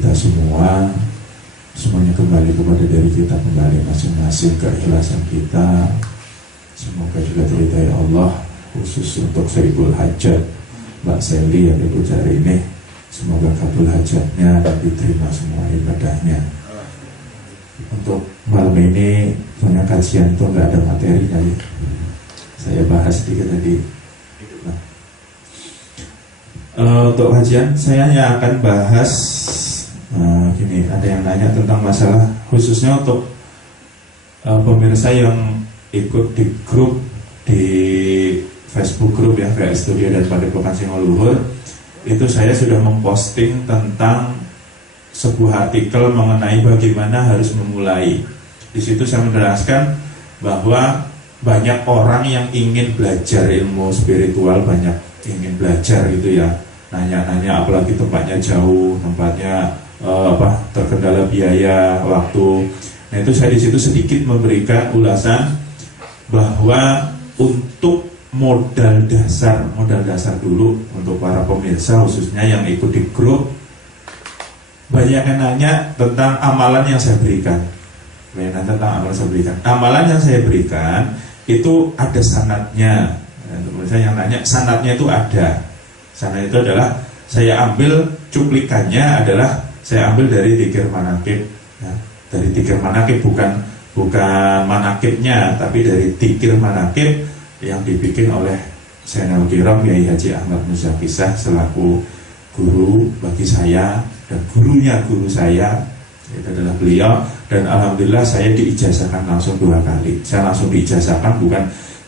kita semua. Semuanya kembali kepada diri kita kembali masing-masing, keikhlasan kita. Semoga juga diridhai Allah, khusus untuk Sayyidul Hajat Mbak Seli yang ibu cari ini. Semoga kabul hajatnya dan diterima semua ibadahnya. Untuk malam ini punya kajian itu nggak ada materinya ya. Saya bahas sedikit tadi. Untuk kajian saya hanya akan bahas gini, ada yang nanya tentang masalah khususnya untuk pemirsa yang ikut di grup di Facebook grup ya, kayak Studio dan Padepokan Singoluhur. Itu saya sudah memposting tentang sebuah artikel mengenai bagaimana harus memulai. Di situ saya menerangkan bahwa banyak orang yang ingin belajar ilmu spiritual, banyak ingin belajar gitu ya, nanya-nanya, apalagi tempatnya jauh, tempatnya terkendala biaya, waktu. Nah itu saya di situ sedikit memberikan ulasan bahwa untuk modal dasar dulu untuk para pemirsa khususnya yang ikut di grup, banyak yang nanya tentang amalan yang saya berikan. Amalan yang saya berikan itu ada sanadnya. Pemirsa yang nanya, sanadnya itu ada. Sanad itu adalah saya ambil cuplikannya adalah saya ambil dari Dzikir Manaqib ya. Dari Dzikir Manaqib, bukan manaqibnya, tapi dari Dzikir Manaqib yang dibikin oleh Zainal Kiram Kiai Haji Ahmad Muzakisah selaku guru bagi saya dan gurunya guru saya, itu adalah beliau. Dan alhamdulillah saya diijazahkan langsung 2 kali. Saya langsung diijazahkan,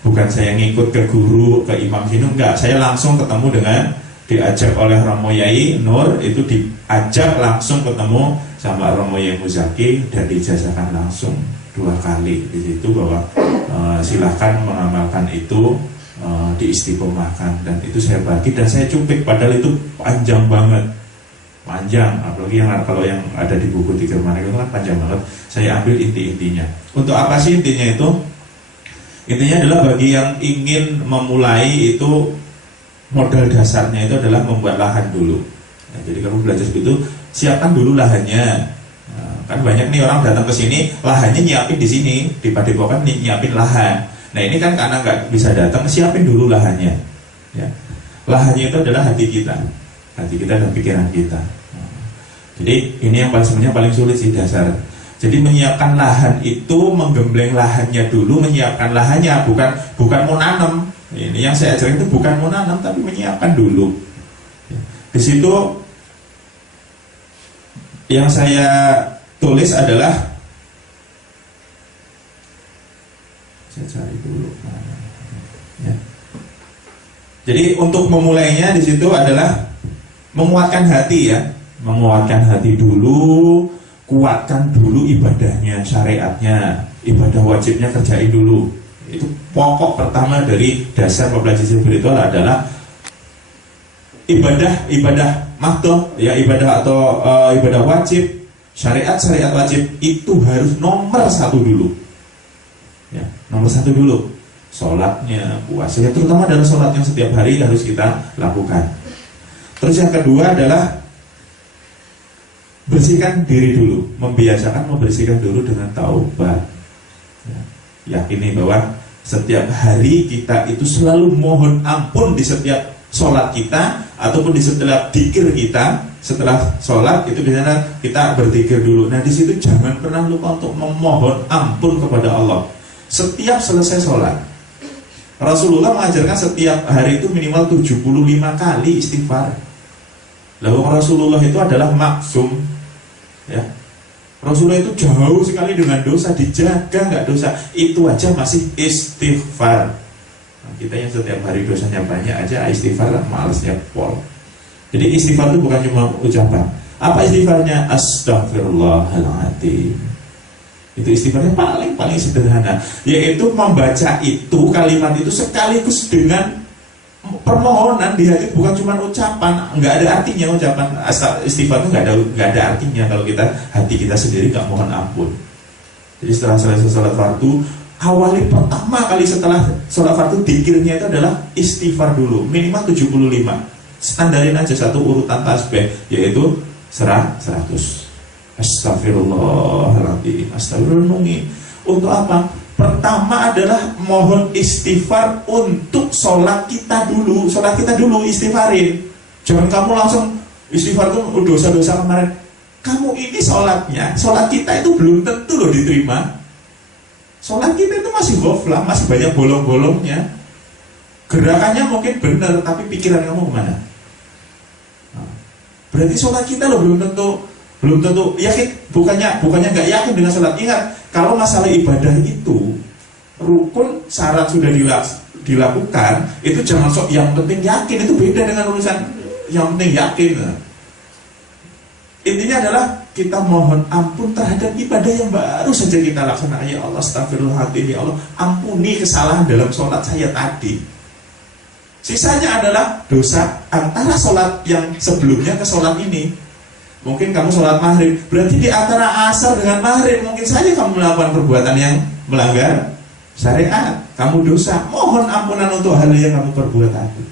bukan saya ngikut ke guru, ke imam sini, enggak. Saya langsung ketemu dengan, diajak oleh Romo Yai Nur, itu diajak langsung ketemu sama Romo Yai Muzaki dan diijazahkan langsung 2 kali di situ bahwa silahkan mengamalkan itu, diistiqomahkan. Dan itu saya bagi dan saya cuplik, padahal itu panjang banget, apalagi kalau yang ada di buku Dzikir Manaqib itu kan panjang banget. Saya ambil inti-intinya. Untuk apa sih intinya itu? Intinya adalah bagi yang ingin memulai itu, modal dasarnya itu adalah membuat lahan dulu. Nah, jadi kamu belajar begitu, siapkan dulu lahannya. Nah, kan banyak nih orang datang ke sini, lahannya nyiapin di sini, di Padepokan nyiapin lahan. Nah ini kan karena nggak bisa datang, siapin dulu lahannya. Ya. Lahannya itu adalah hati kita dan pikiran kita. Nah, jadi ini yang sebenarnya paling sulit sih, dasar. Jadi menyiapkan lahan itu, menggembleng lahannya dulu, menyiapkan lahannya, bukan mau nanam. Ini yang saya ajarkan itu bukan mau nanam, tapi menyiapkan dulu. Di situ yang saya tulis adalah, saya cari dulu. Ya. Jadi untuk memulainya di situ adalah menguatkan hati ya, menguatkan hati dulu, kuatkan dulu ibadahnya, syariatnya, ibadah wajibnya kerjain dulu. Itu pokok pertama dari dasar mempelajari spiritual adalah ibadah mahdoh ya, ibadah atau ibadah wajib, syariat wajib itu harus nomor 1 dulu ya, nomor 1 dulu. Sholatnya, puasanya, terutama dalam sholat yang setiap hari harus kita lakukan. Terus yang kedua adalah bersihkan diri dulu, membiasakan membersihkan dulu dengan taubat ya. Yakini bahwa setiap hari kita itu selalu mohon ampun di setiap sholat kita, ataupun di setiap dzikir kita. Setelah sholat itu biasanya kita berzikir dulu. Nah di situ jangan pernah lupa untuk memohon ampun kepada Allah setiap selesai sholat. Rasulullah mengajarkan setiap hari itu minimal 75 kali istighfar. Lalu Rasulullah itu adalah maksum ya. Rasulullah itu jauh sekali dengan dosa, dijaga nggak dosa, itu aja masih istighfar. Nah, kita yang setiap hari dosanya banyak aja istighfar, malesnya pol. Jadi istighfar itu bukan cuma ucapan. Apa istighfarnya? Astaghfirullahaladzim. Itu istighfarnya paling sederhana, yaitu membaca itu kalimat itu sekaligus dengan permohonan di hati, bukan cuma ucapan. Nggak ada artinya ucapan istighfar itu nggak ada artinya kalau hati kita sendiri nggak mohon ampun. Jadi setelah selesai sholat fardu, awali pertama kali setelah sholat fardu, dzikirnya itu adalah istighfar dulu, minimal 75. Standarin aja satu urutan tasbih, yaitu 100. Astagfirullahaladzim, astagfirullah. Untuk apa? Pertama adalah mohon istighfar untuk sholat kita dulu. Sholat kita dulu istighfarin. Jangan kamu langsung istighfar tuh dosa-dosa kemarin. Kamu ini sholatnya, sholat kita itu belum tentu loh diterima. Sholat kita itu masih ghaflah, masih banyak bolong-bolongnya. Gerakannya mungkin benar, tapi pikiran kamu kemana? Berarti sholat kita loh belum tentu yakin. Bukannya nggak yakin dengan sholat. Ingat, kalau masalah ibadah itu rukun syarat sudah dilakukan, itu jangan sok yang penting yakin. Itu beda dengan urusan yang penting yakin. Intinya adalah kita mohon ampun terhadap ibadah yang baru saja kita laksanakan. Ya Allah, astagfirullahaladzim, ya Allah, ampuni kesalahan dalam sholat saya tadi. Sisanya adalah dosa antara sholat yang sebelumnya ke sholat ini. Mungkin kamu sholat maghrib, berarti di antara asar dengan maghrib mungkin saja kamu melakukan perbuatan yang melanggar syariat. Kamu dosa, mohon ampunan untuk hal yang kamu perbuat tadi.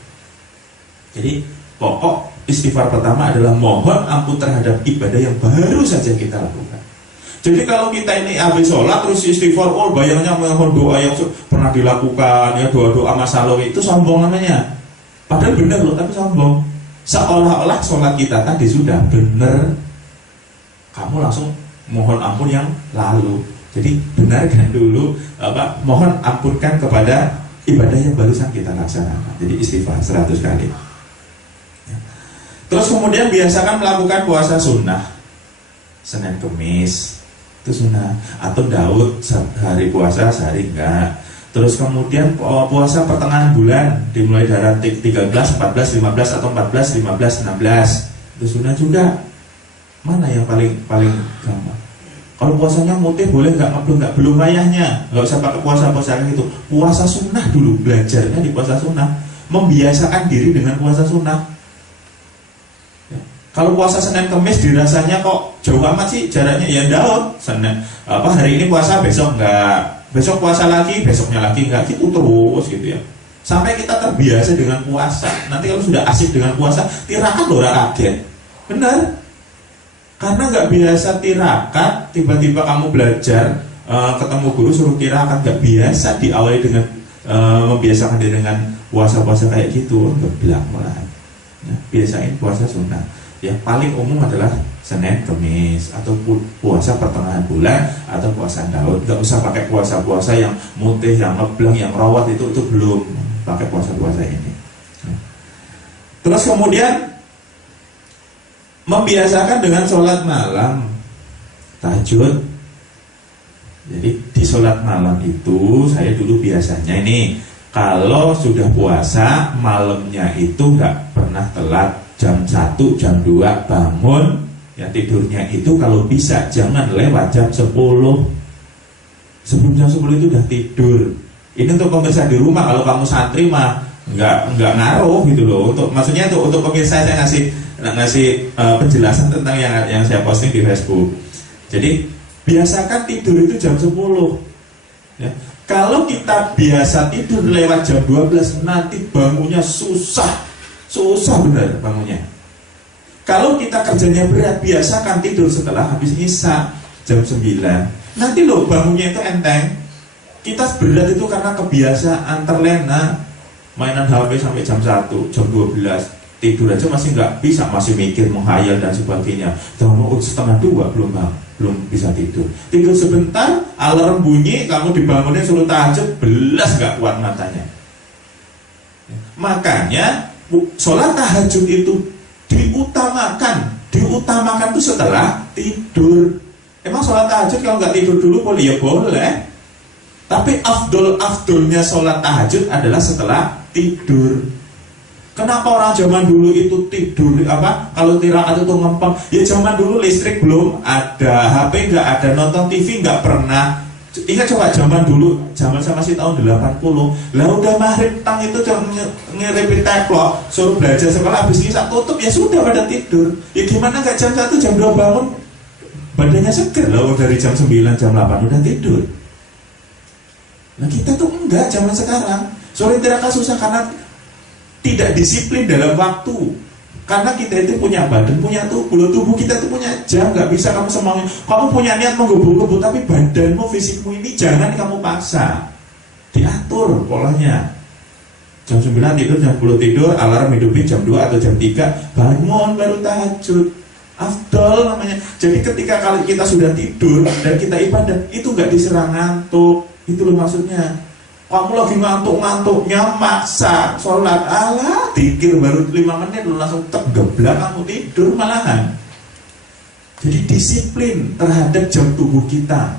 Jadi pokok istighfar pertama adalah mohon ampun terhadap ibadah yang baru saja kita lakukan. Jadi kalau kita ini habis sholat terus istighfar, oh bayangnya mohon doa yang pernah dilakukan, ya doa-doa masa lalu, itu sombong namanya. Padahal benar loh, tapi sombong. Seolah-olah sholat kita tadi sudah benar, kamu langsung mohon ampun yang lalu. Jadi benarkan dulu, mohon ampunkan kepada ibadah yang barusan kita laksanakan. Jadi istighfar 100 kali. Terus kemudian biasakan melakukan puasa sunnah, Senin Kemis itu sunnah, atau Daud hari puasa sehari enggak. Terus kemudian puasa pertengahan bulan dimulai dari 13, 14, 15 atau 14, 15, 16 itu sunnah juga. Mana yang paling gampang? Kalau puasanya mutih boleh nggak belum rayahnya, nggak usah pakai puasa gitu. Puasa sunnah dulu, belajarnya di puasa sunnah, membiasakan diri dengan puasa sunnah. Kalau puasa Senin Kemis dirasanya kok jauh amat sih jaraknya, ya Daud Senin hari ini puasa, besok enggak, besok puasa lagi, besoknya lagi enggak, gitu terus gitu ya. Sampai kita terbiasa dengan puasa. Nanti kalau sudah asik dengan puasa, tirakat loh kaget. Benar? Karena nggak biasa tirakat, tiba-tiba kamu belajar ketemu guru suruh tirakat, nggak biasa diawali dengan membiasakan diri dengan puasa-puasa kayak gitu, nggak bilang malah. Nah, biasain puasa sunnah. Yang paling umum adalah Senin Kemis atau puasa pertengahan bulan atau puasa Daud. Gak usah pakai puasa-puasa yang mutih, yang ngeblang, yang rawat, itu belum pakai puasa-puasa ini. Terus kemudian membiasakan dengan sholat malam, tahajud. Jadi di sholat malam itu saya dulu biasanya ini kalau sudah puasa malamnya itu nggak pernah telat. Jam 1, jam 2 bangun, ya tidurnya itu kalau bisa jangan lewat jam 10. Sebelum jam 10 itu udah tidur. Ini untuk pemirsa di rumah, kalau kamu santri mah nggak ngaruh gitu loh. Maksudnya untuk pemirsa saya ngasih penjelasan tentang yang saya posting di Facebook. Jadi biasakan tidur itu jam 10. Ya. Kalau kita biasa tidur lewat jam 12, nanti bangunnya susah benar bangunnya. Kalau kita kerjanya berat, biasakan tidur setelah habis isya jam 9. Nanti loh bangunnya itu enteng. Kita berat itu karena kebiasaan terlena, mainan HP sampai jam 1, jam 12. Tidur aja masih nggak bisa, masih mikir, menghayal dan sebagainya. Jam 1:30 belum bisa tidur. Tidur sebentar, alarm bunyi, kamu dibangunin suruh tahajud, belas nggak kuat matanya. Makanya sholat tahajud itu diutamakan itu setelah tidur. Emang sholat tahajud kalau nggak tidur dulu boleh? Ya boleh. Tapi afdolnya sholat tahajud adalah setelah tidur. Kenapa orang zaman dulu itu tidur kalau tirakat itu ngempeng? Ya zaman dulu listrik belum ada, HP nggak ada, nonton TV nggak pernah. Ingat coba zaman dulu, zaman saya masih tahun 80. Lah udah maghrib tang itu ngirim teplok, suruh belajar sekolah, habis ini tutup, ya sudah pada tidur. Ya gimana nggak jam 1, jam 2 bangun, badannya seger loh, dari jam 9, jam 8 udah tidur. Nah kita tuh enggak zaman sekarang. Sore tirakat susah karena tidak disiplin dalam waktu. Karena kita itu punya badan, punya tubuh. Tubuh kita itu punya jam, nggak bisa kamu semaunya. Kamu punya niat menggebu-gebu, tapi badanmu, fisikmu ini jangan kamu paksa. Diatur polanya. Jam 9 tidur, jam 10 tidur, alarm hidupin jam 2 atau jam 3, bangun baru tahajud. Afdol namanya. Jadi ketika kali kita sudah tidur dan kita ibadah, itu nggak diserang ngantuk. Itu loh maksudnya. Kamu lagi ngantuk-ngantuknya maksa sholat, alah dikir baru 5 menit lu langsung tergeblak kamu tidur malahan. Jadi disiplin terhadap jam tubuh kita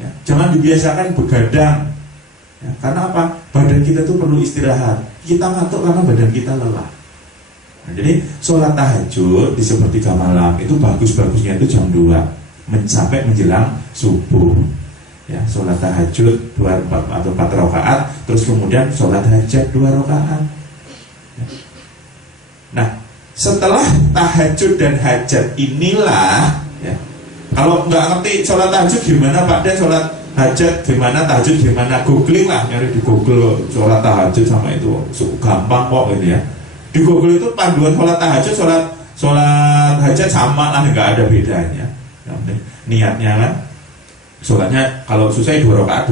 ya. Jangan dibiasakan begadang ya. Karena apa? Badan kita tuh perlu istirahat. Kita ngantuk karena badan kita lelah. Nah, jadi sholat tahajud di sepertiga malam itu bagus-bagusnya itu jam 2 sampai menjelang subuh. Ya, sholat tahajud 2 atau 4 rakaat, terus kemudian sholat hajat 2 rakaat. Ya. Nah, setelah tahajud dan hajat inilah, ya, kalau nggak ngerti sholat tahajud gimana Pak Dan, sholat hajat gimana, tahajud gimana, googling lah, nyari di Google sholat tahajud sama itu, gampang kok ini ya. Di Google itu panduan sholat tahajud, sholat hajat sama lah, nggak ada bedanya. Niatnya kan. Sholatnya kalau susah 2 rakaat,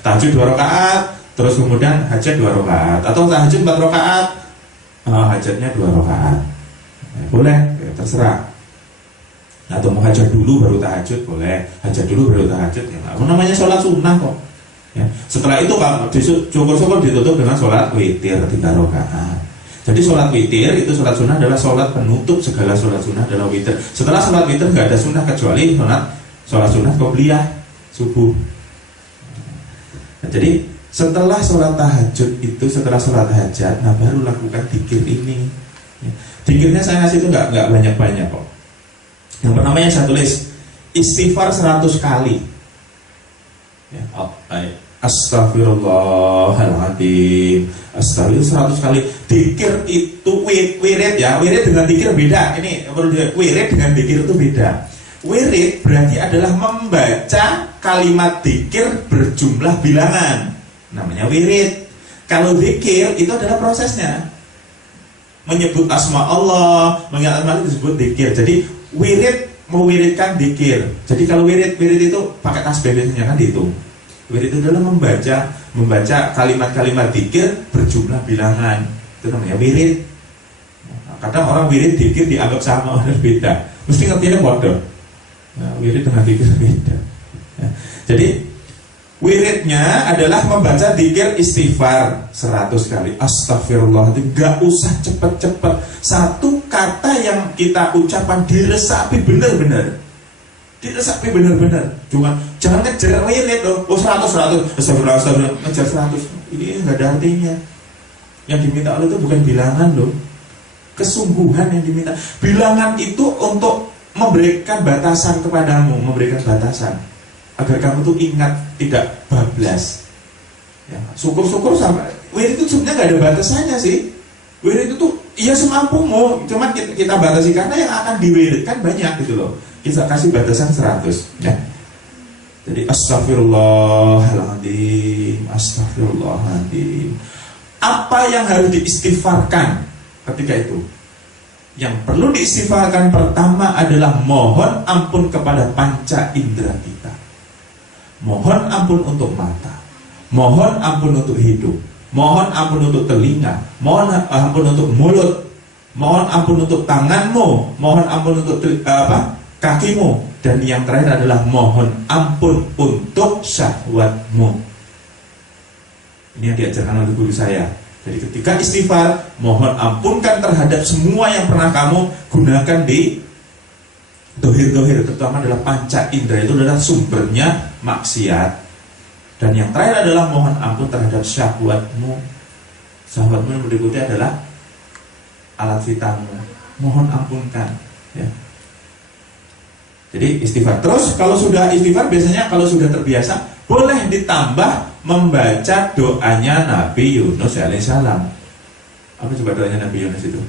tahajud 2 rakaat, terus kemudian hajat 2 rakaat, atau tahajud 4 rakaat, hajatnya 2 rakaat, ya, boleh, ya, terserah. Atau mau hajat dulu baru tahajud, boleh, hajat dulu baru tahajud, ya, namanya sholat sunnah kok. Ya. Setelah itu kalau syukur-syukur ditutup dengan sholat witir 3 rakaat. Jadi sholat witir itu sholat sunnah adalah sholat penutup segala sholat sunnah adalah witir. Setelah sholat witir nggak ada sunnah kecuali sholat sunnah qobliyah subuh. Nah, jadi setelah sholat tahajud itu, setelah sholat hajat, nah baru lakukan dzikir ini. Ya. Dzikirnya saya ngasih itu nggak banyak-banyak kok. Yang pertama yang saya tulis istighfar 100 kali. Ya, Astaghfirullahaladzim, Astaghfirullah 100 kali. Dzikir itu wirid ya, wirid dengan dzikir beda. Ini perlu wirid dengan dzikir itu beda. Wirid berarti adalah membaca kalimat dzikir berjumlah bilangan, namanya wirid. Kalau dzikir itu adalah prosesnya, menyebut asma Allah, mengingat Allah itu disebut dzikir. Jadi wirid mewiridkan dzikir. Jadi kalau wirid itu pakai tasbih biasanya kan dihitung. Wirid itu adalah membaca kalimat-kalimat dzikir berjumlah bilangan, itu namanya wirid. Kadang orang wirid dzikir dianggap sama, ada beda. Mesti ngertinya bodoh. Nah, wirid dengan dzikir beda. Ya. Jadi wiridnya adalah membaca dzikir istighfar 100 kali. Astagfirullahaladzim, gak usah cepet-cepet. Satu kata yang kita ucapkan diresapi benar-benar. Diresapi benar-benar. Jangan ngejar wirid loh. Oh 100, astagfirullah, ngejar 100. Ini gak ada artinya. Yang diminta Allah itu bukan bilangan loh, kesungguhan yang diminta. Bilangan itu untuk memberikan batasan kepadamu, memberikan batasan agar kamu tuh ingat, tidak bablas. Ya, syukur-syukur sama wirid itu sebenarnya nggak ada batasannya sih. Wirid itu tuh iya semampumu, cuman kita batasi karena yang akan diwiridkan banyak gitu loh. Kita kasih batasan 100 ya. Jadi astagfirullahaladzim, astagfirullahaladzim. Apa yang harus diistighfarkan ketika itu? Yang perlu diistighfarkan pertama adalah mohon ampun kepada panca indera kita. Mohon ampun untuk mata, mohon ampun untuk hidung, mohon ampun untuk telinga, mohon ampun untuk mulut, mohon ampun untuk tanganmu, mohon ampun untuk kakimu, dan yang terakhir adalah mohon ampun untuk syahwatmu. Ini yang diajarkan oleh guru saya. Jadi ketika istighfar, mohon ampunkan terhadap semua yang pernah kamu gunakan di dohir-dohir, terutama adalah panca indera, itu adalah sumbernya maksiat. Dan yang terakhir adalah mohon ampun terhadap syahwatmu. Syahwatmu yang berikutnya adalah alat vitalmu, mohon ampunkan ya. Jadi istighfar. Terus kalau sudah istighfar, biasanya kalau sudah terbiasa, boleh ditambah membaca doanya Nabi Yunus alaihissalam. Apa coba doanya Nabi Yunus itu?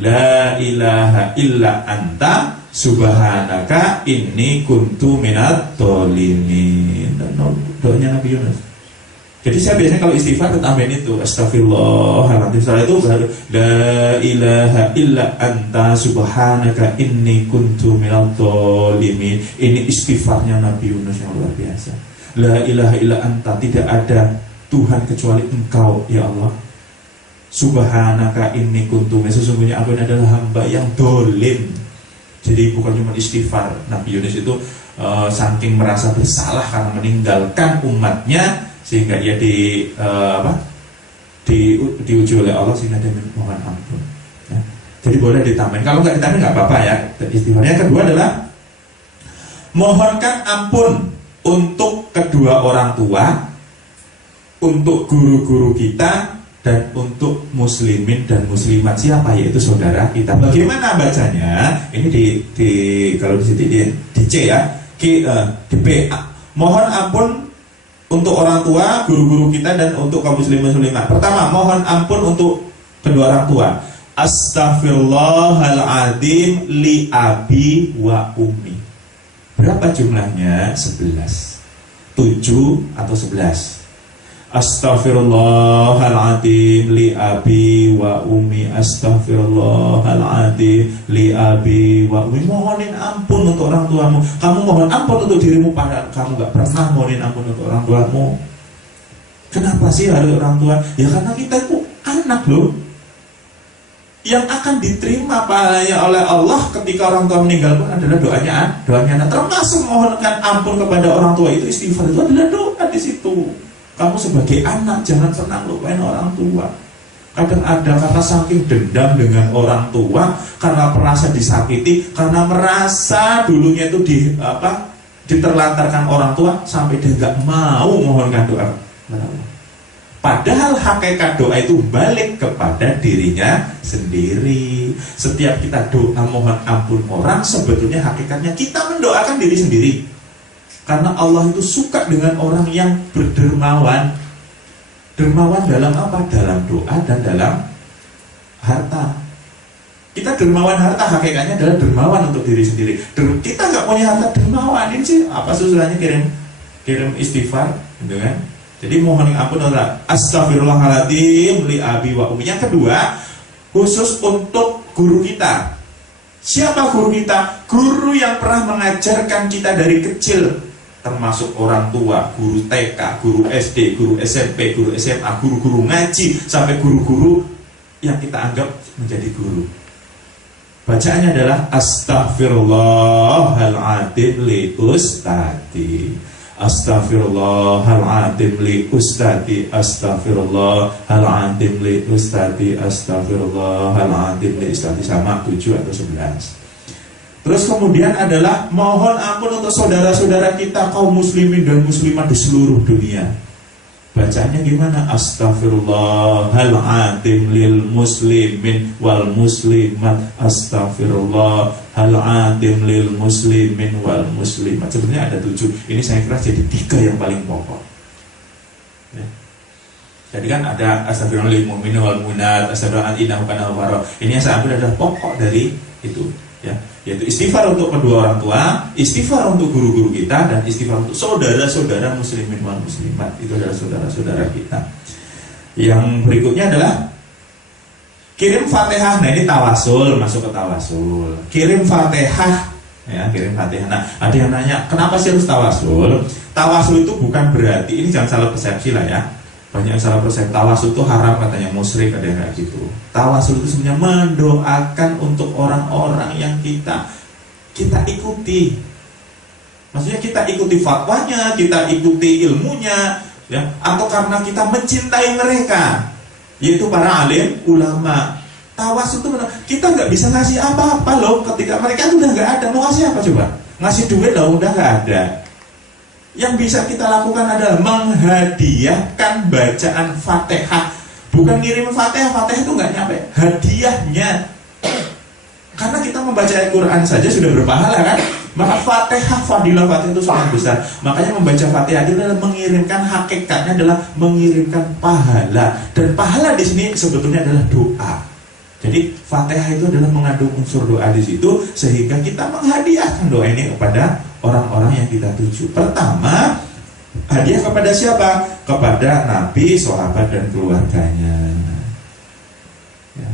La ilaha illa anta subhanaka inni kuntu minadh dhalimin. Doanya Nabi Yunus. Jadi saya biasanya kalau istighfar tambahin itu astagfirullahaladzim. Setelah itu baru la ilaha illa anta subhanaka inni kuntu minadh dhalimin. Ini istighfarnya Nabi Yunus yang luar biasa. La ilaha illa anta, tidak ada Tuhan kecuali Engkau ya Allah. Subhanaka inni kuntu, sesungguhnya aku ini adalah hamba yang dolim. Jadi bukan cuma istighfar. Nabi Yunus itu saking merasa bersalah karena meninggalkan umatnya, sehingga ia diuji oleh Allah sehingga dia mohon ampun ya. Jadi boleh ditambahin, kalau nggak ditambahin nggak apa-apa ya. Istighfarnya kedua adalah mohonkan ampun untuk kedua orang tua, untuk guru-guru kita, dan untuk muslimin dan muslimat. Siapa? Yaitu saudara kita. Bagaimana bacanya? Ini di kalau di sini di C ya, di B. Mohon ampun untuk orang tua, guru-guru kita, dan untuk kaum muslimin muslimat. Pertama, mohon ampun untuk kedua orang tua. Astaghfirullahaladzim li abi wa ummi. Berapa jumlahnya? 11. 7 atau 11. Astaghfirullahaladzim li abi wa ummi. Astaghfirullahaladzim li abi wa ummi. Mohonin ampun untuk orang tuamu. Kamu mohon ampun untuk dirimu, padahal kamu gak pernah mohonin ampun untuk orang tuamu. Kenapa sih harus orang tua? Ya karena kita itu anak loh, yang akan diterima pahalanya oleh Allah ketika orang tua meninggal pun adalah doanya anak. Termasuk mohonkan ampun kepada orang tua itu istighfar, itu adalah doa di situ. Kamu sebagai anak jangan pernah lupain orang tua. Kadang ada karena saking dendam dengan orang tua, karena merasa disakiti, karena merasa dulunya itu diterlantarkan orang tua, sampai dia nggak mau mohonkan doa kepada Allah. Padahal hakikat doa itu balik kepada dirinya sendiri. Setiap kita doa mohon ampun orang, sebetulnya hakikatnya kita mendoakan diri sendiri. Karena Allah itu suka dengan orang yang berdermawan. Dermawan dalam apa? Dalam doa dan dalam harta. Kita dermawan harta, hakikatnya adalah dermawan untuk diri sendiri. Kita nggak punya harta dermawan, ini sih apa susahnya kirim istighfar, gitu kan? Jadi mohon ampun adalah astaghfirullahaladzim li abi wa ummi. Yang kedua, khusus untuk guru kita. Siapa guru kita? Guru yang pernah mengajarkan kita dari kecil, termasuk orang tua, guru TK, guru SD, guru SMP, guru SMA, guru-guru ngaji, sampai guru-guru yang kita anggap menjadi guru. Bacaannya adalah astaghfirullahaladzim li ustadi. Astaghfirullahaladzim li ustadi. Astaghfirullahaladzim li ustadi. Astaghfirullahaladzim li ustadi. Sama 7 atau 11. Terus kemudian adalah mohon ampun untuk saudara-saudara kita kaum muslimin dan muslimat di seluruh dunia. Bacanya gimana? Astaghfirullahaladzim lil muslimin wal muslimat. Astaghfirullahaladzim lil muslimin wal muslimat. Sebenarnya ada 7. Ini saya kira jadi 3 yang paling pokok ya. Jadi kan ada astaghfirullah lil mu'minin wal mu'minat, astaghfirullah innahu kana ghafara. Ini yang saya ambil adalah pokok dari itu ya, yaitu istighfar untuk kedua orang tua, istighfar untuk guru-guru kita, dan istighfar untuk saudara-saudara muslimin wal muslimat. Itu adalah saudara-saudara kita. Yang berikutnya adalah kirim Fatihah. Nah ini tawasul, masuk ke tawasul. Kirim Fatihah ya, kirim Fatihah. Nah ada yang nanya, kenapa sih harus tawasul? Tawasul itu bukan berarti, ini jangan salah persepsi lah ya. Banyak yang salah persepsi, tawasul itu haram katanya, musyrik, ada yang kayak gitu. Tawasul itu sebenarnya mendoakan untuk orang-orang yang kita ikuti. Maksudnya kita ikuti fatwanya, kita ikuti ilmunya ya, atau karena kita mencintai mereka, yaitu para alim ulama. Tawasul itu kita nggak bisa ngasih apa-apa loh, ketika mereka itu udah nggak ada, mau ngasih apa coba? Ngasih duit lah udah nggak ada. Yang bisa kita lakukan adalah menghadiahkan bacaan Fatihah. Bukan ngirim Fatihah, Fatihah itu nggak nyampe, hadiahnya. Karena kita membaca Al-Quran saja sudah berpahala kan. Maka Fatihah, fadilah Fatihah itu sangat besar. Makanya membaca Fatihah itu adalah mengirimkan, hakikatnya adalah mengirimkan pahala. Dan pahala di sini sebetulnya adalah doa. Jadi Fatihah itu adalah mengandung unsur doa di situ, sehingga kita menghadiahkan doa ini kepada orang-orang yang kita tuju. Pertama, Hadiah kepada siapa? Kepada Nabi, sahabat dan keluarganya. Ya.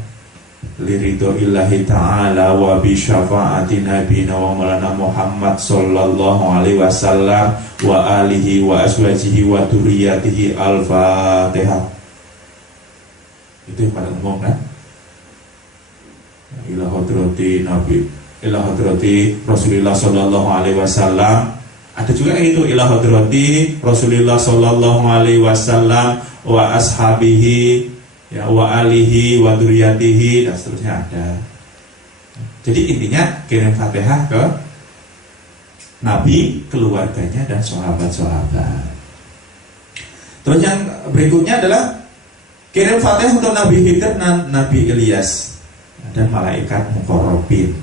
Liridho illahi ta'ala wa bi syafa'ati nabina wa maulana Muhammad sallallahu alaihi wasallam wa alihi wa azwajihi wa duriyatihi. Al-Fatihah. Itu yang paling umum kan? Ila hadrati Nabi, ila hadrati Rasulullah sallallahu alaihi wasallam. Ada juga itu ila hadrati Rasulullah sallallahu alaihi wasallam wa ashabihi, ya, wa alihi wa dzurriyyatihi, dan seterusnya ada. Jadi intinya kirim Fatihah ke Nabi, keluarganya dan sahabat-sahabat. Terus yang berikutnya adalah kirim Fatihah untuk Nabi Khidir dan Nabi Ilyas dan malaikat muqarrabin.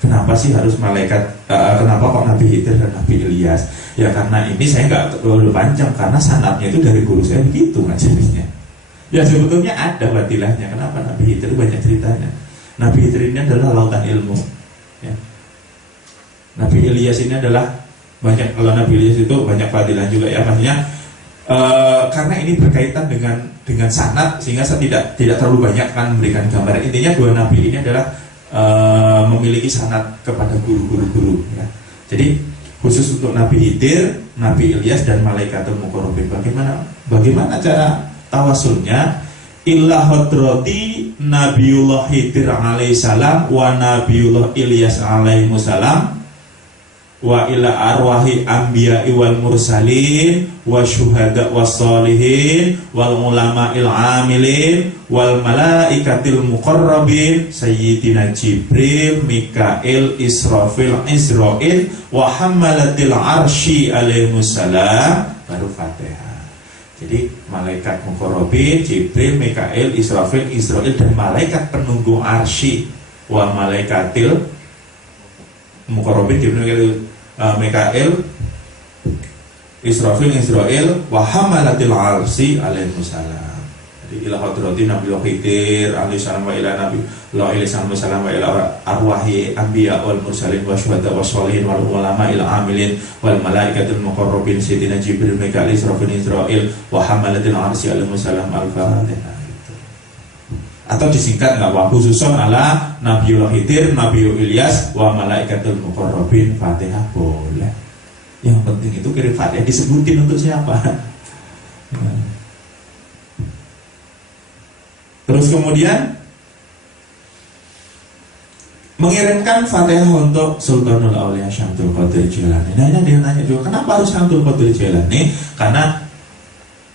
Kenapa sih harus malaikat? Kenapa kok Nabi Khidir dan Nabi Ilyas? Ya karena ini saya nggak terlalu panjang, karena sanadnya itu dari guru saya begitu ngajarnya. Ya sebetulnya ada batilahnya. Kenapa Nabi Khidir banyak ceritanya? Nabi Khidir ini adalah lautan ilmu. Ya. Nabi Ilyas ini adalah banyak, kalau Nabi Ilyas itu banyak fadilah juga ya, maksudnya karena ini berkaitan dengan sanad sehingga saya tidak terlalu banyak kan memberikan gambaran. Intinya dua Nabi ini adalah memiliki sanad kepada guru-guru ya. Jadi khusus untuk Nabi Khidir, Nabi Ilyas dan Malaikatul Muqarrabin. Bagaimana cara tawasulnya? Illa hadrati Nabiullah Khidir alaihissalam wa Nabiullah Ilyas alaihissalam wa ila arwahi anbiya'i wal mursalin wa syuhada was solihin wal ulama'il amilin wal malaikatil muqarrabin sayyidina Jibril, Mikail, Israfil, Israil wa hammalatil arsy alaihimussalam, baru Fatihah. Jadi malaikat muqarrabin, Jibril, Mikail, Israfil, Israil dan malaikat penunggu arsy wa malaikatil muqarrabin, Jibril, Mikail, Israfil, Israil wa hamalatil arsy alaihissalam. Jadi ila hadrati Nabi Khidir alaihissalam wa ila Nabi alaihissalam wa ila arwahi anbiya wal mursalin wa syuhada was sholihin wal ulama il amilin wal malaikatul muqarrabin sayyidina Jibril, Mikail, Israfil, Israil wa hamalatil arsy alaihissalam. Al-Fatihah. Atau disingkat nggak apa, khususon ala Nabiullah Khidir, Nabiul Ilyas wa malaikatul muqarrabin. Fatihah boleh. Yang penting itu kirim Fatihah disebutin untuk siapa. Terus kemudian mengirimkan Fatihah untuk Sultanul Aulia Syamsul Qadir Jailani. Nah, dia nanya juga, kenapa harus Syamsul Qadir Jailani? Karena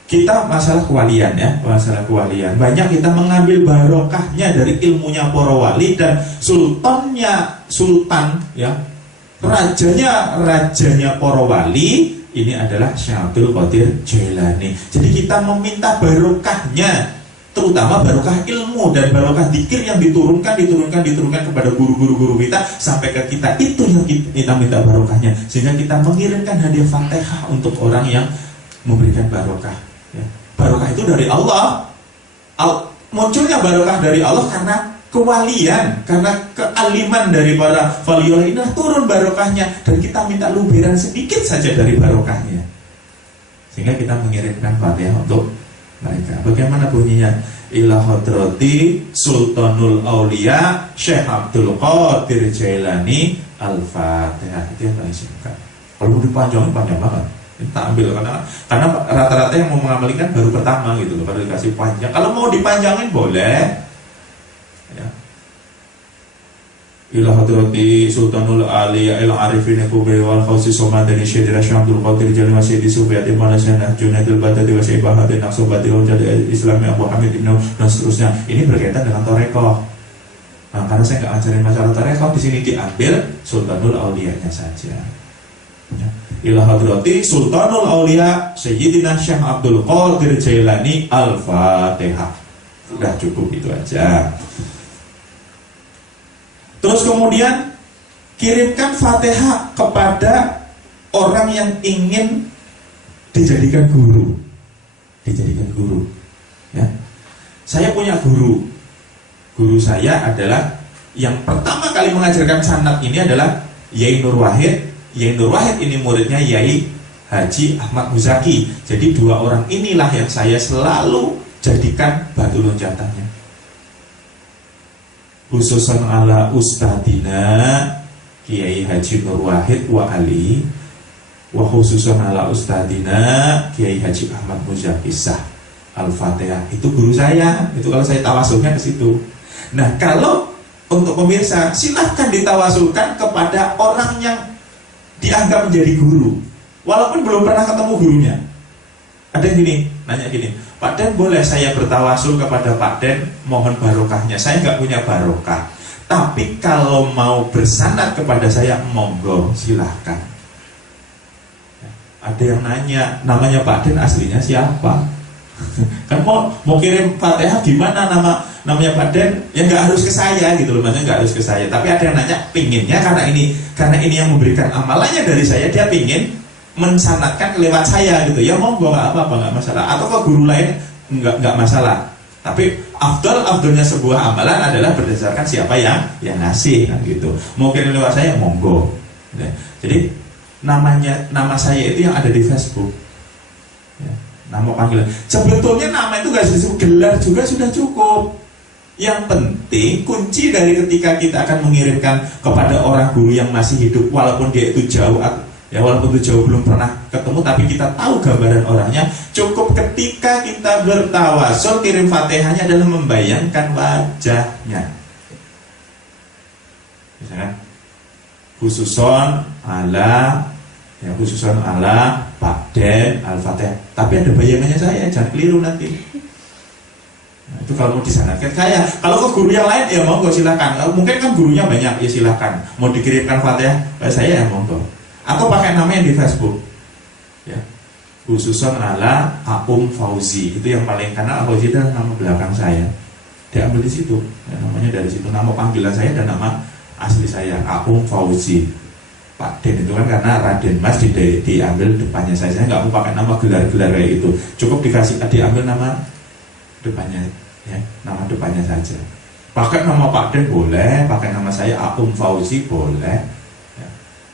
kita masalah kewalian ya, masalah kewalian. Banyak kita mengambil barokahnya dari ilmunya para wali dan sultan ya, rajanya para wali ini adalah Syamsul Qadir Jailani. Jadi kita meminta barokahnya, terutama barokah ilmu dan barokah dzikir yang diturunkan kepada guru-guru kita sampai ke kita, itu yang kita minta barokahnya, sehingga kita mengirimkan hadiah Fatihah untuk orang yang memberikan barokah. Ya. Barokah itu dari Allah. Munculnya barokah dari Allah karena kewalian, karena kealiman dari para waliullah ini turun barokahnya, dan kita minta luberan sedikit saja dari barokahnya, sehingga kita mengirimkan Fatihah untuk mereka. Bagaimana bunyinya? Ila hadrati Sultanul Aulia Syekh Abdul Qadir Jailani. Al-Fatihah. Itu yang paling singkat. Kalau dipanjangin panjang banget. Kita ambil karena rata-rata yang mau mengamalkan baru pertama gitu loh, baru dikasih panjang. Kalau mau dipanjangin boleh ya. Ila hadrati Sultanul Aulia il Arifin Kubai wal Khawsi Somadani Syedira Syamdul Qadir Jalima Syedi Subiyati Manasyanah Junaidul Badati wa Syaibahatin Naqsobati Rojadi Islami Abu Hamid Ibnu dan seterusnya. Ini berkaitan dengan Torekoh. Nah, karena saya nggak ngajarin masalah Torekoh, di sini diambil Sultanul Aulia-nya saja ya. Ila hadrati Sultanul Aulia Sayyidina Syekh Abdul Qadir Jailani. Al-Fatihah. Sudah cukup itu aja. Terus kemudian kirimkan Fatihah kepada orang yang ingin dijadikan guru. Ya. Saya punya guru. Guru saya adalah yang pertama kali mengajarkan sanad ini adalah Yai Nur Wahid. Yai Nur Wahid ini muridnya Yai Haji Ahmad Muzaki. Jadi dua orang inilah yang saya selalu jadikan batu loncatannya. Khususan ala Ustadina Kiai Haji Nur Wahid wa Ali, wa khususan ala Ustadina Kiai Haji Ahmad Muzaki Sah Al-Fatihah. Itu guru saya. Itu kalau saya tawasulnya ke situ. Nah, kalau untuk pemirsa, silahkan ditawasulkan kepada orang yang dianggap menjadi guru, walaupun belum pernah ketemu gurunya. Ada yang gini, nanya gini, Pak Den, boleh saya bertawasul kepada Pak Den, mohon barokahnya. Saya nggak punya barokah, tapi kalau mau bersanad kepada saya, monggo, silahkan. Ada yang nanya, namanya Pak Den aslinya siapa? Kan mau kirim Fatihah gimana, namanya Pak Den, ya nggak harus ke saya gitu loh, maksudnya nggak harus ke saya. Tapi ada yang nanya, pinginnya karena ini yang memberikan amalannya dari saya, dia pingin mensanadkan lewat saya gitu. Ya monggo, nggak apa-apa, nggak masalah. Atau ke guru lain nggak masalah. Tapi afdolnya sebuah amalan adalah berdasarkan siapa yang ngasih kan gitu. Mau kirim lewat saya, monggo. Jadi nama saya itu yang ada di Facebook. Ya, nama panggilan. Sebetulnya nama itu gak disebut, gelar juga sudah cukup. Yang penting kunci dari ketika kita akan mengirimkan kepada orang guru yang masih hidup, walaupun dia itu jauh, ya walaupun itu jauh belum pernah ketemu, tapi kita tahu gambaran orangnya. Cukup ketika kita bertawasul kirim Fatihahnya adalah membayangkan wajahnya. Misalkan khususon ala Pak Den Al-Fatihah, tapi ada bayangannya saya, jangan keliru nanti. Nah, itu kalau mau disanadkan saya. Kalau ke guru yang lain ya monggo silakan. Mungkin kan gurunya banyak, ya silakan. Mau dikirimkan Fatihah saya ya monggo. Atau pakai nama yang di Facebook. Ya. Khususon ala Aum Fauzi. Itu yang paling karena Fauzi itu nama belakang saya. Diambil di situ. Ya, namanya dari situ, nama panggilan saya dan nama asli saya Aum Fauzi. Pak Den itu kan karena Raden Mas diambil depannya saya nggak mau pakai nama gelar-gelar kayak gitu. Cukup diambil nama depannya, ya, nama depannya saja. Pakai nama Pak Den boleh, pakai nama saya Aum Fauzi boleh, ya,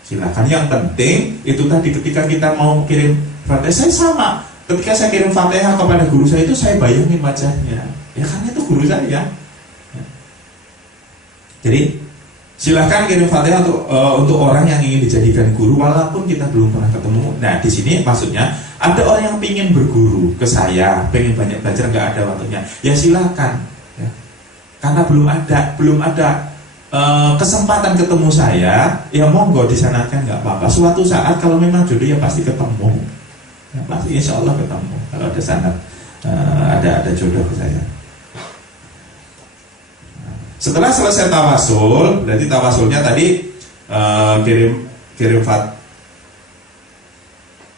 silakan. Yang penting itu tadi ketika kita mau kirim Fatihah, saya sama. Ketika saya kirim Fatihah kepada guru saya itu saya bayangin wajahnya, ya karena itu guru saya. Ya. Jadi silahkan kirim Fatihah untuk orang yang ingin dijadikan guru, walaupun kita belum pernah ketemu. Nah, di sini maksudnya ada orang yang ingin berguru ke saya, pengen banyak belajar, nggak ada waktunya. Ya silahkan, ya. Karena belum ada kesempatan ketemu saya, ya monggo disanadkan, nggak apa-apa. Suatu saat kalau memang jodoh ya pasti ketemu, ya, pasti insya Allah ketemu. Kalau ada sanad, ada jodoh ke saya. Setelah selesai tawasul, berarti tawasulnya tadi kirim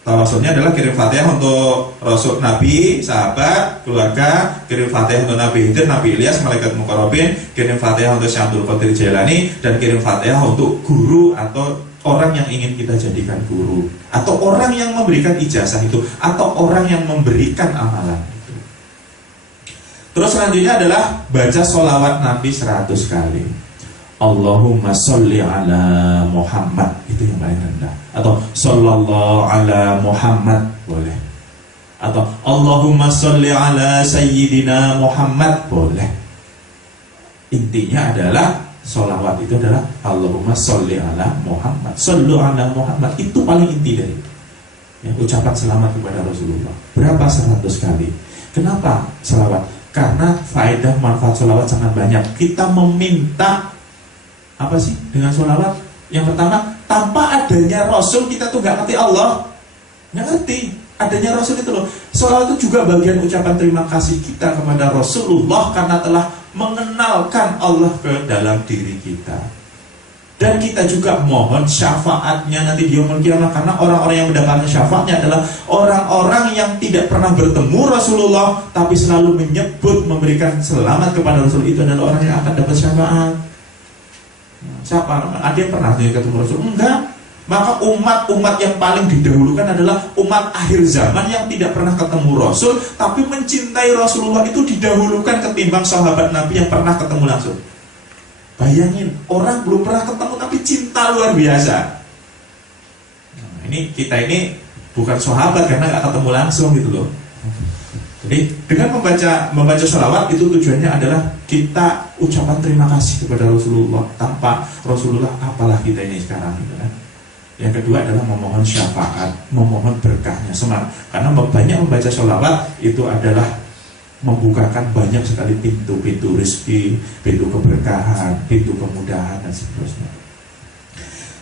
tawasulnya adalah kirim Fatihah untuk Rasul Nabi, sahabat, keluarga, kirim Fatihah untuk Nabi Khidir, Nabi Ilyas, malaikat mukarrabin, kirim Fatihah untuk Syekh Abdul Qadir Jailani, dan kirim Fatihah untuk guru atau orang yang ingin kita jadikan guru, atau orang yang memberikan ijazah itu, atau orang yang memberikan amalan. Terus selanjutnya adalah baca sholawat Nabi 100 kali. Allahumma sholli ala Muhammad, itu yang paling rendah. Atau sallallahu ala Muhammad boleh. Atau Allahumma sholli ala Sayyidina Muhammad boleh. Intinya adalah sholawat itu adalah Allahumma sholli ala Muhammad, sallu ala Muhammad. Itu paling inti dari ya, ucapan selamat kepada Rasulullah. Berapa 100 kali? Kenapa sholawat? Karena faedah manfaat sholawat sangat banyak. Kita meminta apa sih dengan sholawat? Yang pertama, tanpa adanya Rasul kita tuh gak ngerti Allah. Gak ngerti adanya Rasul itu loh. Sholawat itu juga bagian ucapan terima kasih kita kepada Rasulullah karena telah mengenalkan Allah ke dalam diri kita. Dan kita juga mohon syafaatnya nanti di yaumul qiyamah, karena orang-orang yang mendapatkan syafaatnya adalah orang-orang yang tidak pernah bertemu Rasulullah tapi selalu menyebut, memberikan selamat kepada Rasul. Itu adalah orang yang akan dapat syafaat. Siapa? Ada yang pernah ketemu Rasul? Enggak. Maka umat yang paling didahulukan adalah umat akhir zaman yang tidak pernah ketemu Rasul tapi mencintai Rasulullah, itu didahulukan ketimbang sahabat Nabi yang pernah ketemu langsung. Bayangin, orang belum pernah ketemu tapi cinta luar biasa. Nah, kita ini bukan sahabat karena nggak ketemu langsung gitu loh. Jadi dengan membaca sholawat itu tujuannya adalah kita ucapan terima kasih kepada Rasulullah. Tanpa Rasulullah apalah kita ini sekarang gitu kan. Yang kedua adalah memohon syafaat, memohon berkahnya semua. Karena banyak membaca sholawat itu adalah membukakan banyak sekali pintu-pintu rezeki, pintu keberkahan, pintu kemudahan dan seterusnya.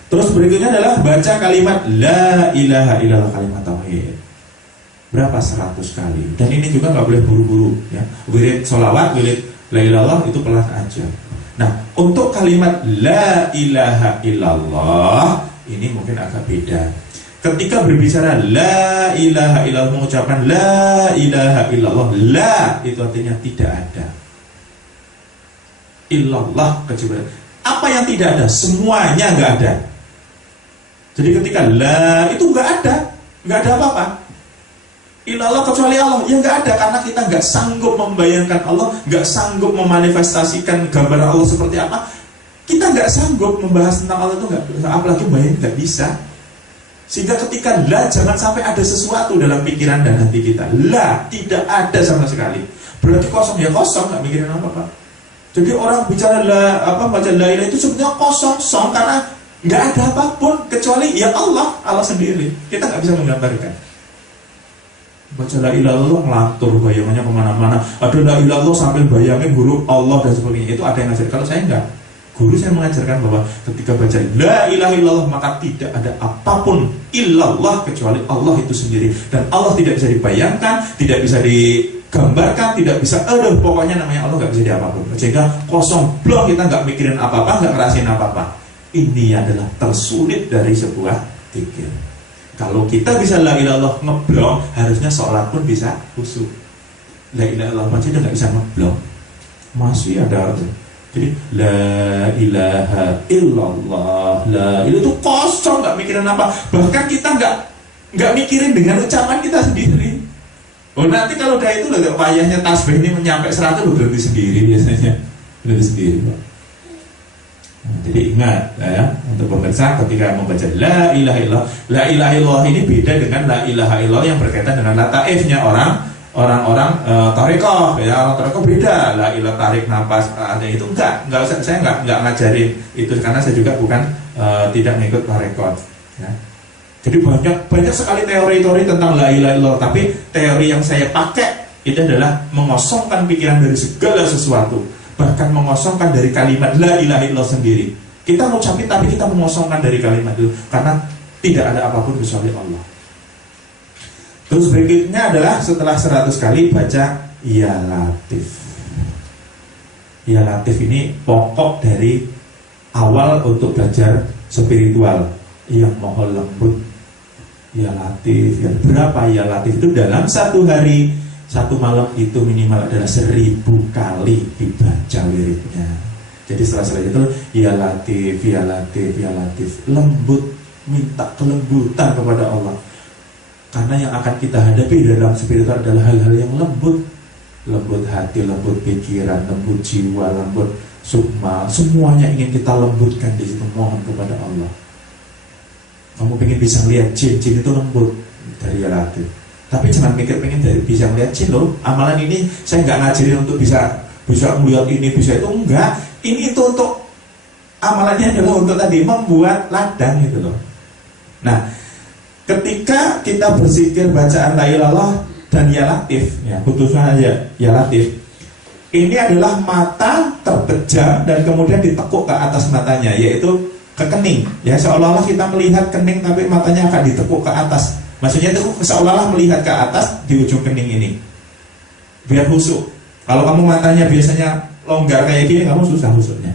Terus berikutnya adalah baca kalimat la ilaha illallah, kalimat tauhid. Berapa? 100 kali. Dan ini juga nggak boleh buru-buru ya. Wirid sholawat, wirid la ilallah itu pelan aja. Nah, untuk kalimat la ilaha illallah ini mungkin agak beda. Ketika berbicara la ilaha illallah, mengucapkan la ilaha illallah, la itu artinya tidak ada. Illallah kecuali. Apa yang tidak ada? Semuanya nggak ada. Jadi ketika la itu nggak ada apa-apa. Ilallah kecuali Allah, ya nggak ada, karena kita nggak sanggup membayangkan Allah, nggak sanggup memanifestasikan gambar Allah seperti apa. Kita nggak sanggup membahas tentang Allah itu nggak, apalagi bayangin nggak bisa. Sehingga ketika la, jangan sampai ada sesuatu dalam pikiran dan hati kita. La tidak ada sama sekali. Berarti kosong, ya kosong, nggak mikirin apa-apa. Jadi orang bicara baca la ilaha itu sebenarnya kosong karena nggak ada apapun kecuali ya Allah sendiri. Kita nggak bisa menggambarkan. Baca la ilaha illallah ngelantur bayangannya kemana-mana. Ada la ilaha illallah sambil bayangin huruf Allah dan sebagainya. Itu ada yang ngajar. Kalau saya enggak, guru saya mengajarkan bahwa ketika baca la ilaha illallah maka tidak ada apapun illallah kecuali Allah itu sendiri. Dan Allah tidak bisa dibayangkan, tidak bisa digambarkan, tidak bisa pokoknya namanya Allah nggak bisa diapapun. Sehingga kosong blok, kita nggak mikirin apa-apa, nggak ngerasain apa-apa. Ini adalah tersulit dari sebuah zikir. Kalau kita bisa la ilaha illallah ngeblok, harusnya sholat pun bisa khusyuk. La ilaha illallah aja udah nggak bisa ngeblok, masih ada. Jadi la ilaha illallah, la ilaha itu kosong, nggak mikirin apa. Bahkan kita nggak mikirin dengan ucapan kita sendiri. Oh nanti kalau udah itu loh, wayahnya tasbih ini menyampai 100 loh, berhenti sendiri biasanya, berhenti sendiri Pak. Jadi ingat ya, untuk pemirsa ketika membaca la ilaha illallah ini beda dengan la ilaha illallah yang berkaitan dengan lataifnya orang-orang tarekoh ya. Orang tarekoh beda, la ilaha tarik nafas ada itu enggak usah, saya enggak ngajarin itu karena saya juga bukan tidak mengikut tarekoh ya. Jadi banyak sekali teori-teori tentang la ilaha illallah, tapi teori yang saya pakai itu adalah mengosongkan pikiran dari segala sesuatu, bahkan mengosongkan dari kalimat la ilaha illallah sendiri. Kita ngucapin tapi kita mengosongkan dari kalimat itu, karena tidak ada apapun kecuali Allah. Terus berikutnya adalah setelah 100 kali baca ya latif. Ya latif ini pokok dari awal untuk belajar spiritual, yang mohon lembut. Ya latif, ya berapa ya latif itu dalam satu hari, satu malam itu minimal adalah 1000 kali dibaca wiridnya. Jadi setelah itu ya latif, ya latif, ya latif, lembut, minta kelembutan kepada Allah. Karena yang akan kita hadapi dalam spiritual adalah hal-hal yang lembut, lembut hati, lembut pikiran, lembut jiwa, lembut sukma, semuanya ingin kita lembutkan di situ. Mohon kepada Allah. Kamu pengen bisa lihat jin itu lembut dari ya latif. Tapi jangan mikir pengen bisa melihat jin loh. Amalan ini saya nggak ngajarin untuk bisa melihat ini, bisa itu, enggak. Ini itu untuk amalannya adalah untuk tadi membuat ladang gitu loh. Nah, ketika kita berzikir bacaan la ilallah dan ya latif, ya putusnya aja ya latif. Ini adalah mata terpejam dan kemudian ditekuk ke atas matanya, yaitu ke kening. Ya seolah-olah kita melihat kening tapi matanya akan ditekuk ke atas. Maksudnya itu seolah-olah melihat ke atas di ujung kening ini, biar khusyuk. Kalau kamu matanya biasanya longgar kayak gini, kamu susah khusyuknya.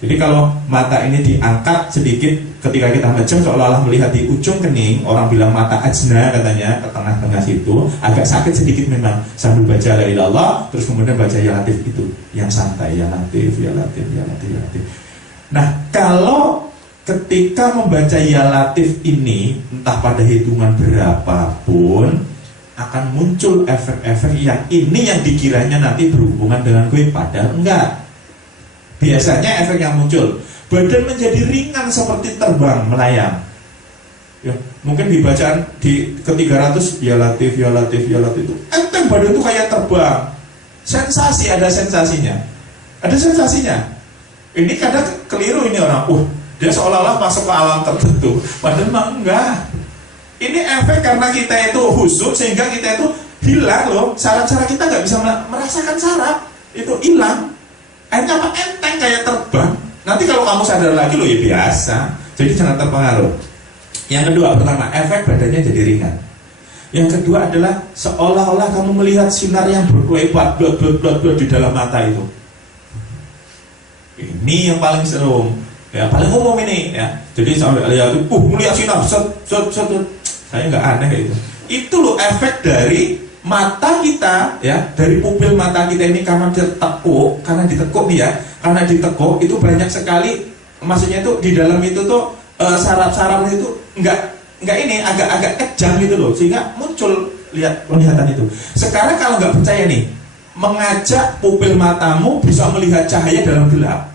Jadi kalau mata ini diangkat sedikit ketika kita majam, seolah-olah melihat di ujung kening. Orang bilang mata ajna katanya, ke tengah-tengah situ agak sakit sedikit memang, sambil baca la ilallah terus kemudian baca ya latif itu yang santai, ya latif, ya latif, ya latif, ya latif. Nah, kalau ketika membaca ya latif ini entah pada hitungan berapapun, akan muncul efek-efek yang ini yang dikiranya nanti berhubungan dengan gue, padahal enggak. Biasanya efek yang muncul, badan menjadi ringan seperti terbang melayang. Ya, mungkin dibacaan di ke-300 ya Latif, ya Latif, ya Latif itu enteng, badan itu kayak terbang. Sensasi, ada sensasinya. Ada sensasinya. Ini kadang keliru ini orang. Dia seolah-olah masuk ke alam tertentu. Padahal memang enggak. Ini efek karena kita itu khusyuk sehingga kita itu hilang loh. Saraf-saraf kita nggak bisa merasakan saraf. Itu hilang. Akhirnya apa? Enteng kayak terbang. Nanti kalau kamu sadar lagi loh ya biasa. Jadi jangan terpengaruh. Yang kedua, pertama, efek badannya jadi ringan. Yang kedua adalah seolah-olah kamu melihat sinar yang berkelebat di dalam mata itu. Ini yang paling seru, ya paling umum ini, ya. Jadi sampai lihat itu, melihat sinar, saya nggak aneh itu. Itu loh efek dari mata kita, ya, dari pupil mata kita ini karena ditekuk, karena ditekuk itu banyak sekali, maksudnya itu di dalam itu tuh saraf-saraf itu nggak ini agak kejam gitu loh, sehingga muncul penglihatan itu. Sekarang kalau nggak percaya nih, mengajak pupil matamu bisa melihat cahaya dalam gelap,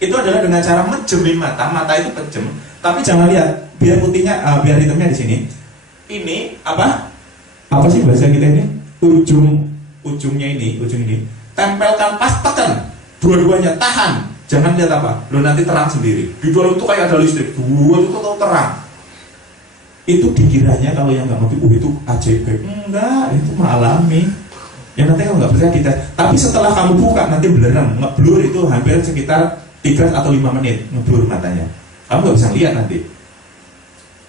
itu adalah dengan cara menjemin mata itu kejem, tapi jangan lihat biar putihnya, biar hitamnya di sini. Ini apa sih bahasa kita ini, ujungnya ini tempelkan pas, tekan dua-duanya, tahan. Jangan lihat apa, lo nanti terang sendiri. Di dalam itu kayak ada listrik, itu tahu terang. Itu dikiranya kalau yang nggak ngerti, itu ajaib. Enggak, itu mengalami. Ya nanti kalau nggak percaya kita. Tapi setelah kamu buka nanti beneran ngeblur itu hampir sekitar 3 atau 5 menit ngeblur matanya. Kamu nggak bisa lihat nanti.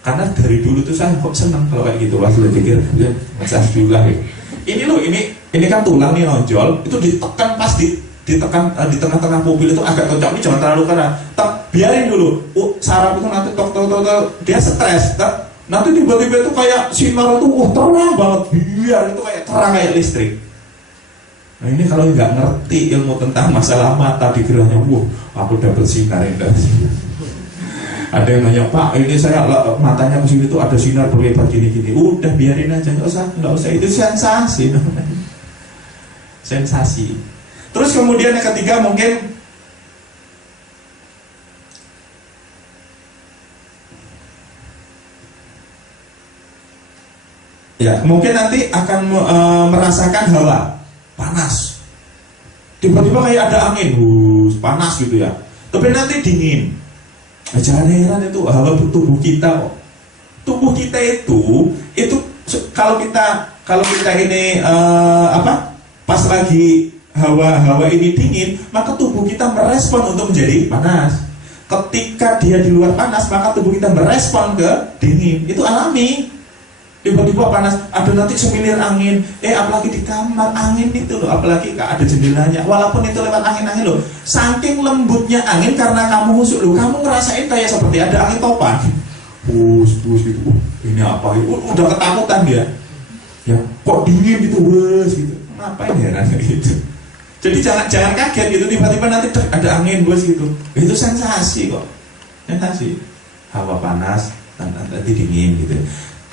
Karena dari dulu tuh saya kok senang kalau kayak gitu. Waktu pikir, ya masa juga. Ini loh, ini kan tulang nih nonjol, itu ditekan pas ditekan di tengah-tengah pupil itu agak kencang, ini jangan terlalu keras. Biarin dulu. Saraf itu nanti tok dia stres. Nanti tiba-tiba itu kayak sinar itu terang banget. Biar itu kayak terang kayak listrik. Nah ini kalau nggak ngerti ilmu tentang masalah mata dikiranya, aku dapat sinar ini. Ada yang nanya, Pak, ini saya matanya ke sini tuh ada sinar berlebar gini-gini. Udah biarin aja, nggak usah. Itu sensasi. Sensasi. Terus kemudian yang ketiga mungkin ya mungkin nanti akan merasakan hawa panas. Tiba-tiba kayak ada angin, panas gitu ya. Tapi nanti dingin. Jangan heran itu hawa tubuh kita kok. Tubuh kita itu kalau kita ini pas lagi hawa ini dingin, maka tubuh kita merespon untuk menjadi panas. Ketika dia di luar panas, maka tubuh kita merespon ke dingin. Itu alami. Tiba-tiba panas, ada nanti semilir angin. Apalagi di kamar, angin itu loh, apalagi ada jendelanya. Walaupun itu lewat angin-angin loh, saking lembutnya angin karena kamu khusyuk loh, kamu ngerasain kayak seperti ada angin topan. Bus gitu. Ini apa? Udah ketakutan dia. Ya, kok dingin gitu, gitu. Ngapain heran gitu. Jadi jangan kaget gitu, tiba-tiba nanti ada angin bos gitu. Itu sensasi kok. Sensasi. Hawa panas, nanti dingin gitu.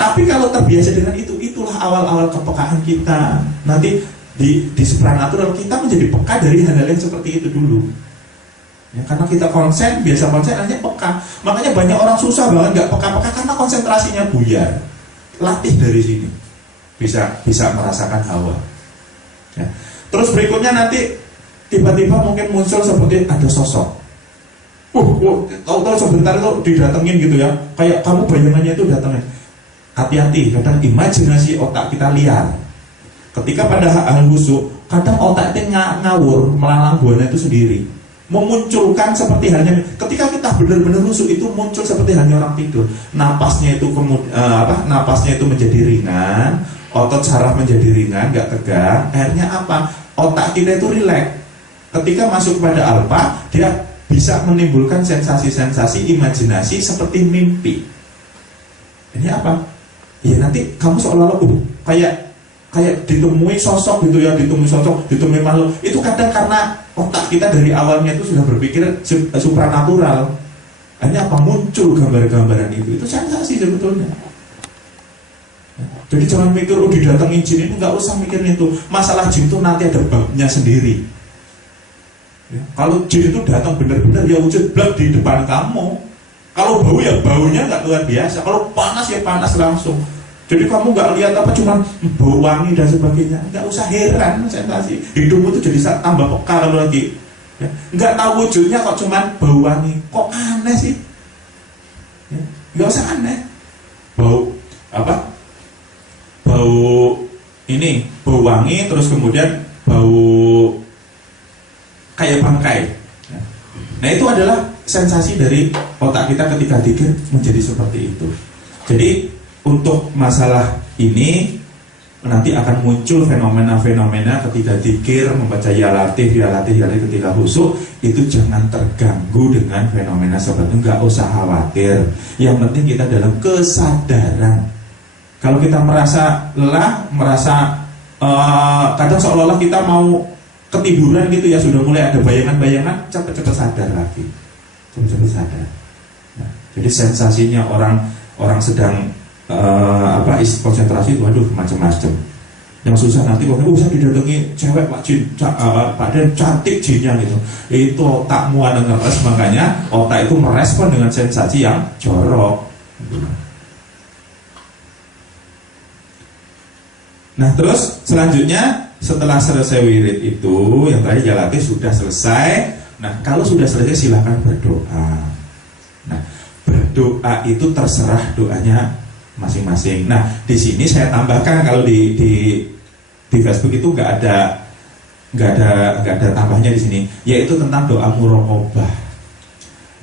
Tapi kalau terbiasa dengan itulah awal-awal kepekaan kita. Nanti di supranatural kita menjadi peka dari hal-hal yang seperti itu dulu. Ya, karena kita biasa konsen akhirnya peka. Makanya banyak orang susah banget nggak peka-peka karena konsentrasinya buyar. Latih dari sini. Bisa merasakan hawa. Ya. Terus berikutnya nanti tiba-tiba mungkin muncul seperti ada sosok. Tahu-tahu sebentar itu didatengin gitu ya. Kayak kamu bayangannya itu datengin. Hati-hati, kadang imajinasi otak kita liar. Ketika pada hal khusyuk, kadang otak itu ngawur, melalang buana itu sendiri. Memunculkan seperti halnya ketika kita benar-benar khusyuk itu muncul seperti halnya orang tidur. Napasnya itu menjadi ringan, otot saraf menjadi ringan, nggak tegang. Akhirnya apa? Otak kita itu rileks. Ketika masuk pada alfa, dia bisa menimbulkan sensasi-sensasi imajinasi seperti mimpi. Ini apa? Ya nanti kamu seolah-olah kayak ditemui sosok gitu ya, ditemui makhluk. Itu kadang karena otak kita dari awalnya itu sudah berpikir supranatural. Hanya apa? Muncul gambar-gambaran itu sensasi sebetulnya. Jadi jangan mikir didatengin jin, ini nggak usah mikirin itu. Masalah jin itu nanti ada babnya sendiri. Ya, kalau jin itu datang benar-benar ya wujud blak di depan kamu, Kalau bau ya baunya nggak luar biasa, kalau panas ya panas langsung. Jadi kamu nggak lihat apa cuma bau wangi dan sebagainya, nggak usah heran sensasi hidupmu itu jadi tambah peka kalau lagi ya. Nggak tahu wujudnya kok cuma bau wangi, kok aneh sih ya. Nggak usah aneh, bau apa, bau ini bau wangi terus kemudian bau kayak bangkai ya. Nah itu adalah sensasi dari otak kita ketika zikir menjadi seperti itu. Jadi untuk masalah ini nanti akan muncul fenomena-fenomena ketika zikir, membaca ya latif ketika khusyuk, itu jangan terganggu dengan fenomena seperti itu, nggak usah khawatir. Yang penting kita dalam kesadaran. Kalau kita merasa lelah, merasa kadang seolah-olah kita mau ketiduran gitu ya, sudah mulai ada bayangan-bayangan, cepat-cepat sadar lagi, cepat-cepat sadar. Nah, jadi sensasinya orang sedang konsentrasi itu aduh macam-macam. Yang susah nanti kalau usah didatangi cewek Pak Jin, padahal cantik jinnya gitu. Itu otakmu ada ngeres, makanya otak itu merespon dengan sensasi yang jorok. Nah terus selanjutnya setelah selesai wirid itu yang tadi jalati sudah selesai. Nah kalau sudah selesai silakan berdoa. Nah berdoa itu terserah doanya masing-masing. Nah, di sini saya tambahkan kalau di Facebook itu nggak ada tambahnya di sini, yaitu tentang doa muraqabah.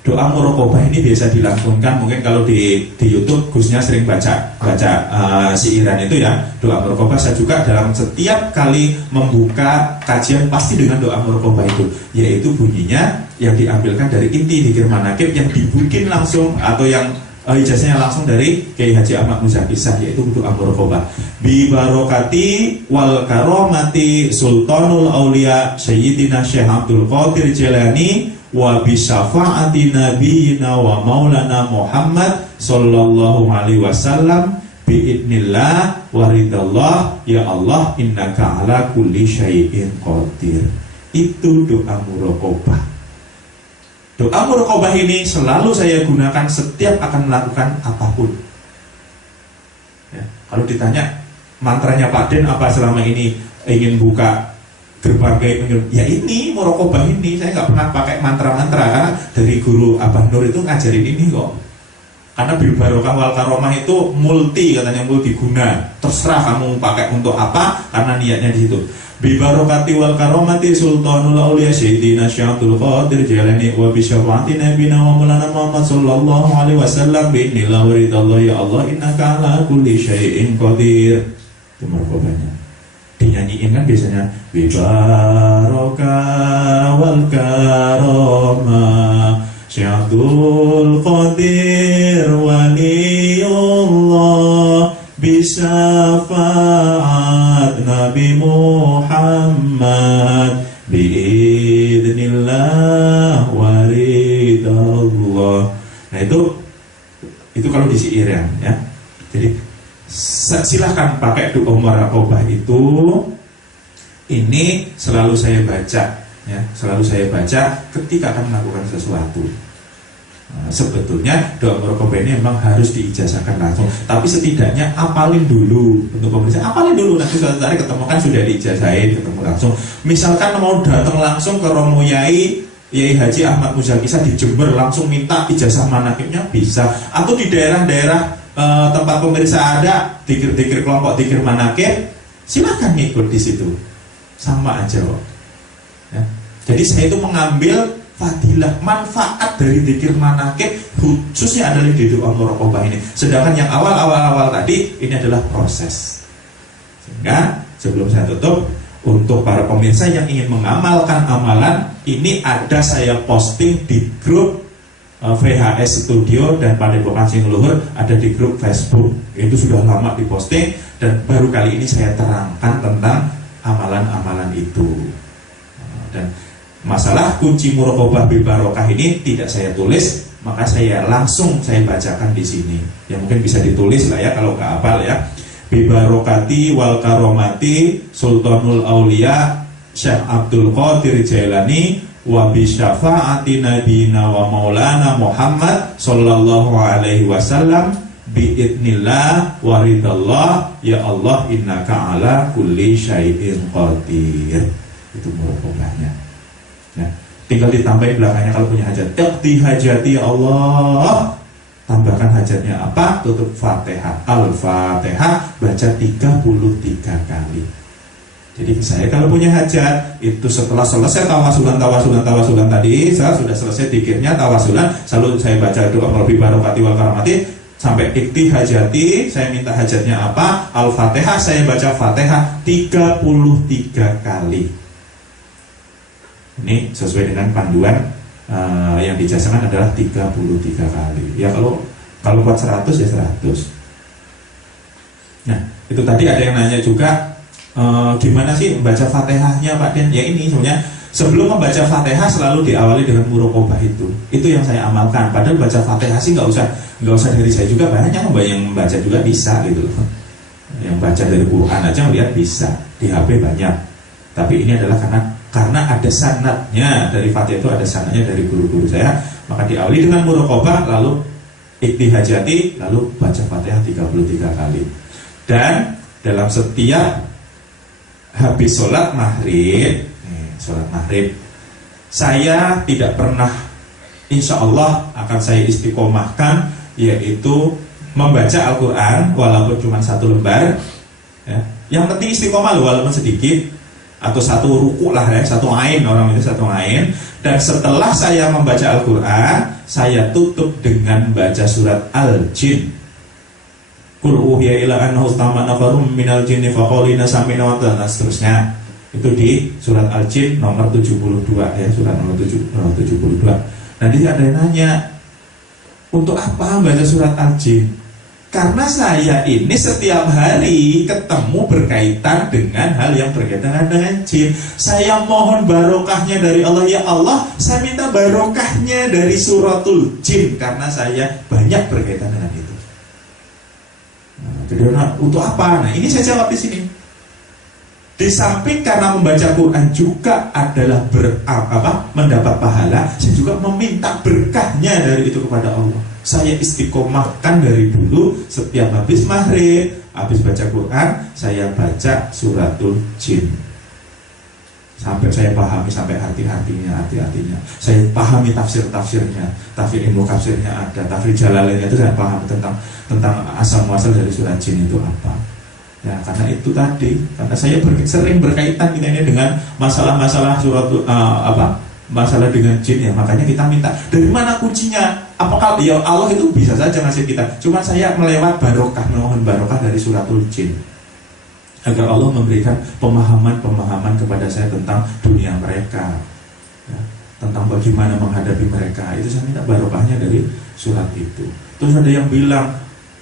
Doa muraqabah ini biasa dilangsungkan, mungkin kalau di YouTube Gusnya sering baca siiran itu ya, doa muraqabah. Saya juga dalam setiap kali membuka kajian pasti dengan doa muraqabah itu, yaitu bunyinya yang diambilkan dari inti dzikir manaqib yang dibikin langsung atau yang ijazahnya langsung dari Kiai Haji Ahmad Muzaki Shah, yaitu doa muraqabah. Bi barokati wal karomati Sultanul Aulia Sayyidina Syekh Abdul Qadir Jailani wa bi syafaati nabiyina wa maulana Muhammad sallallahu alaihi wasallam bi idnillah wa ridallah ya Allah innaka ala kulli syai'in qadir. Itu doa muraqabah. Doa muraqabah ini selalu saya gunakan setiap akan melakukan apapun ya. Kalau ditanya mantranya Pak Den apa selama ini ingin buka gerbang ya ini muraqabah ini. Saya nggak pernah pakai mantra-mantra karena dari guru Abah Nur itu ngajarin ini kok. Karena bil barokah wal karomah itu multi, katanya multiguna. Terserah kamu pakai untuk apa karena niatnya di situ. Bi barokati wal karomati Sultanul Aulia Sayyidina Syekh Abdul Qadir Jailani wa bi syafaati nabiyina wa maulana Muhammad sallallahu alaihi wasallam bi idznillah wa ridallah ya Allah innaka ala kulli syai'in qadir. Itu muraqabahnya. Dinyanyiin kan biasanya bi barokah wal karomah Syekh Abdul Qadir waliyullah bisyafaat Nabi Muhammad biidznillah waridallah. Nah itu kalau di syair ya. Jadi silahkan pakai doa muraqabah itu. Ini selalu saya baca ya, selalu saya baca ketika akan melakukan sesuatu. Nah, sebetulnya doa muraqabah ini memang harus diijazahkan langsung, tapi setidaknya apalin dulu untuk pemirsa, apalin dulu nanti suatu hari ketemu kan sudah diijazahin, ketemu langsung. Misalkan mau datang langsung ke Romo Yai Haji Ahmad Muzaki Shah di Jember langsung minta ijazah manaqibnya bisa, atau di daerah-daerah tempat pemirsa ada dzikir-dzikir kelompok dzikir manaqib, silakan ngikut di situ, sama aja kok. Ya. Jadi saya itu mengambil fadilah, manfaat dari dzikir manaqib khususnya adalah di doa muraqabah ini. Sedangkan yang awal tadi ini adalah proses. Sehingga sebelum saya tutup, untuk para pemirsa yang ingin mengamalkan amalan ini, ada saya posting di grup VHS Studio dan Padepokan Sinuhun, ada di grup Facebook. Itu sudah lama diposting dan baru kali ini saya terangkan tentang amalan-amalan itu. Dan masalah kunci muraqabah bil barokah ini tidak saya tulis, maka saya langsung saya bacakan di sini. Ya mungkin bisa ditulis lah ya kalau nggak hafal ya. Bi barokati wal karomati Sultanul Aulia Syekh Abdul Qadir Jailani wa bi syafaati nabiyina wa maulana Muhammad sallallahu alaihi wasallam bi idnillah wa ridallah ya Allah innaka ala kulli syai'in qadir. Itu murokobahnya ya. Tinggal ditambahin belakangnya kalau punya hajat, iqti hajati ya Allah, tambahkan hajatnya apa? Tutup Fatihah. Al-Fatihah baca 33 kali. Jadi saya kalau punya hajat itu setelah selesai tawasulan tadi, saya sudah selesai dikirnya tawasulan, selalu saya baca doa Rabbi barokati wal karamati sampai ikti hajati, saya minta hajatnya apa? Al-Fatihah, saya baca Fatihah 33 kali. Ini sesuai dengan panduan yang dijasakan adalah 33 kali. Ya kalau buat 100 ya 100. Nah, itu tadi ada yang nanya juga, gimana sih membaca Fatihahnya Pak Den? Ya ini sebenarnya sebelum membaca Fatihah selalu diawali dengan murokobah itu. Itu yang saya amalkan. Padahal baca Fatihah sih nggak usah dari saya juga, banyak yang membaca juga bisa gitu. Yang baca dari Quran aja lihat bisa, di HP banyak. Tapi ini adalah karena ada sanadnya dari Fatihah, itu ada sanadnya dari guru-guru saya, maka diawali dengan murokobah, lalu iktihajati, lalu baca Fatihah 33 kali. Dan dalam setiap habis sholat maghrib, saya tidak pernah, insya Allah akan saya istiqomahkan, yaitu membaca Al-Quran walaupun cuma 1 lembar ya. Yang penting istiqomah loh, walaupun sedikit, atau 1 ruku lah ya, 1 ain, orang itu 1 ain. Dan setelah saya membaca Al-Quran, saya tutup dengan baca surat Al-Jin. Qul uhiya ila annahu istama'a nafarum minal jinni faqulina sami'na wa ata'na, seterusnya. Itu di surat Al-Jin nomor 72 ya, surat nomor 72. Nanti ada yang nanya, untuk apa baca surat Al-Jin? Karena saya ini setiap hari ketemu berkaitan dengan hal yang berkaitan dengan jin. Saya mohon barokahnya dari Allah. Ya Allah, saya minta barokahnya dari suratul jin, karena saya banyak berkaitan dengan itu. Jadi untuk apa? Nah ini saya jawab di sini. Di samping karena membaca Quran juga adalah mendapat pahala, saya juga meminta berkahnya dari itu kepada Allah. Saya istiqomahkan dari dulu, setiap habis maghrib, habis baca Quran, saya baca suratul jin sampai saya pahami sampai arti-artinya. Saya pahami tafsir-tafsirnya, tafsir ilmu tafsirnya ada, tafsir Jalalain itu saya paham tentang asal muasal dari surat jin itu apa. Ya, karena itu tadi, karena saya sering berkaitan ini dengan masalah-masalah surat masalah dengan jin ya, makanya kita minta dari mana kuncinya. Apakah ya Allah itu bisa saja ngasih kita, cuma saya melewat barokah, mohon barokah dari suratul jin, agar Allah memberikan pemahaman kepada saya tentang dunia mereka ya, tentang bagaimana menghadapi mereka. Itu saya minta barokahnya dari surat itu. Terus ada yang bilang,